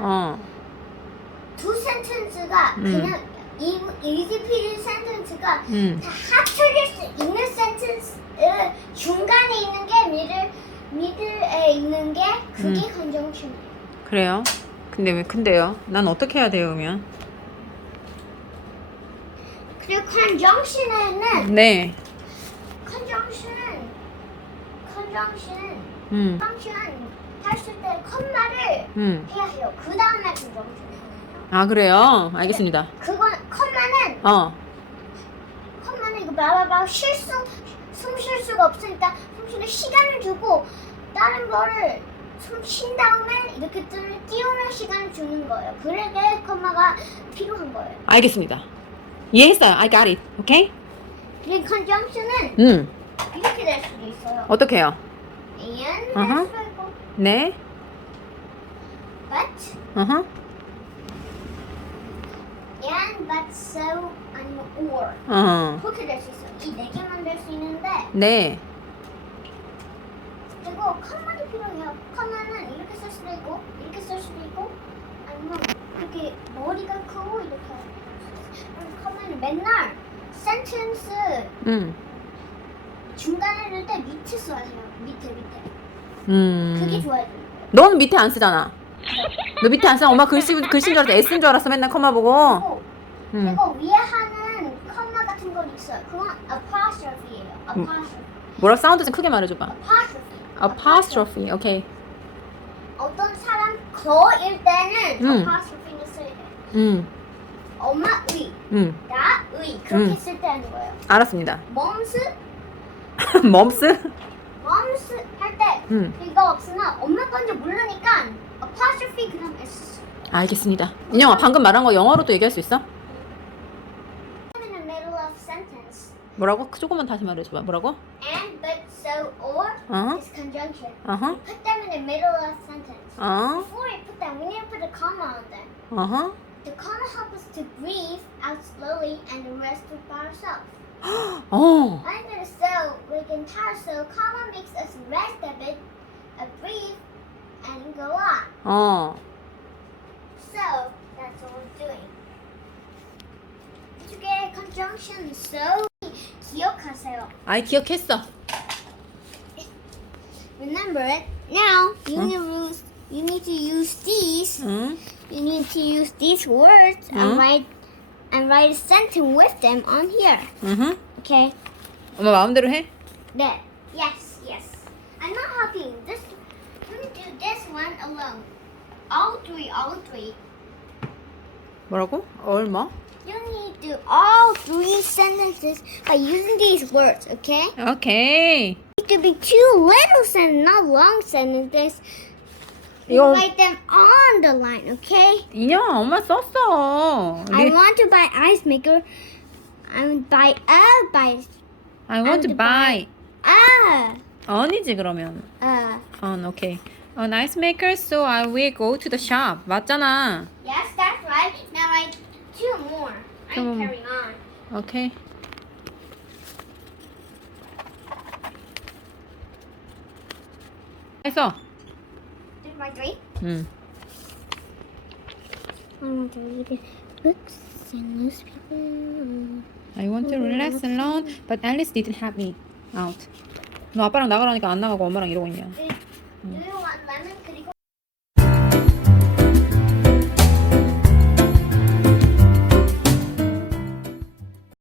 어. 두 센텐스가 음. 그냥 이 이지피드 센텐스가 음. 다 합쳐질 수 있는 센텐스 어, 중간에 있는 게 미들 미들에 있는 게 그게 음. 컨정션이에요. 그래요? 근데 왜 근데요? 난 어떻게 해야 돼요, 그러면? 그리고 컨정션에는 네. 컨정션 은 컨정션은 음. 컨정션 했을 때 컴마를 음. 해야 해요. 그 다음에 컨정션 해요. 아, 그래요? 알겠습니다. 그건 컴마는 어. 컴마는 이거 봐봐봐 실수 숨 쉴 수가 없으니까 숨 쉬는 시간을 주고 다른 거를 숨 쉰 다음에 이렇게 뜨는 띄우는 시간을 주는 거예요. 그러게 컴마가 필요한 거예요. 알겠습니다. 이해했어요. I got it. 오케이? 그리고 컨정션은 음. 이렇게 될 수도 있어요. 어떻게 해요? 할 수도 있고 네. but 어허. and but so 아니면 or 어. 그렇게 될 수 있어요. 이 네 개만 될 수 있는데 네. 그리고 컴마도 필요해요. 컴마는 이렇게 쓸 수도 있고 이렇게 쓸 수도 있고 아니면 이렇게 머리가 크고 이렇게 그럼 컴마는 맨날 센텐스 음. 중간에 넣을 때 밑에 써야 해요. 밑에 밑에 음. 그게 좋아야 돼요. 너는 밑에 안 쓰잖아. 너 밑에 안 써? 엄마 글씨 글씨인 줄 알았어. S인 줄 알았어. 맨날 컴마 보고. 그리고, 음. 그리고 위에 하는 컴마 같은 건 있어요. 그건 apostrophe예요. 음. apostrophe. 뭐라 사운드 좀 크게 말해줘봐. apostrophe. apostrophe. 오케이. 어떤 사람 거일 때는 음. apostrophe를 써야 돼요. 음. 엄마 의, 음. 나 의. 그렇게 음. 쓸 때 하는 거예요. 알았습니다. mom's, 멈스? mom's 할때 음. 이거 없으나 엄마 건지 모르니까 apostrophe 그다음 s. 알겠습니다. 인영아 방금 말한 거 영어로도 얘기할 수 있어? I'm in the middle of sentence. 뭐라고? 조금만 다시 말해줘봐. 뭐라고? And, but, so, or 어? is conjunction. 어허. Put them in the middle of sentence. 어? Before we put them, we need to put a comma on them. 어허. The comma helps us to breathe out slowly and the rest by ourselves. 어. Under the so, we can tell so comma makes us rest a bit, a breathe, and go on. 어. So that's what we're doing. To get conjunction so 기억하세요. 아이 기억했어. Remember it. Now you Huh? need to use you need to use these. 응. You need to use these words Huh? and write and write a sentence with them on here. 응. Okay. 엄마 마음대로 해. There. Yes, yes. I'm not helping. This I'm gonna do this one alone. All three, all three. 뭐라고? 얼마? You need to do all three sentences by using these words, okay? 오케이. It could be two little sentences, not long sentences. You 이거 write them on the line, okay? 인영 엄마 썼어. I 리- want to buy ice maker. I would buy a buy I want to to buy. a 언이지 그러면. uh 언 오케이. A nice maker, so I will go to the shop. 맞잖아. yes, that's right. Now write two more. I'm Two more. carrying on. 오케이. 했어. Did my three? 응. I want to read books and newspapers. I want to relax alone, but Alice didn't have me Out. 너 아빠랑 나가라니까 안 나가고 엄마랑 이러고 있냐? Do,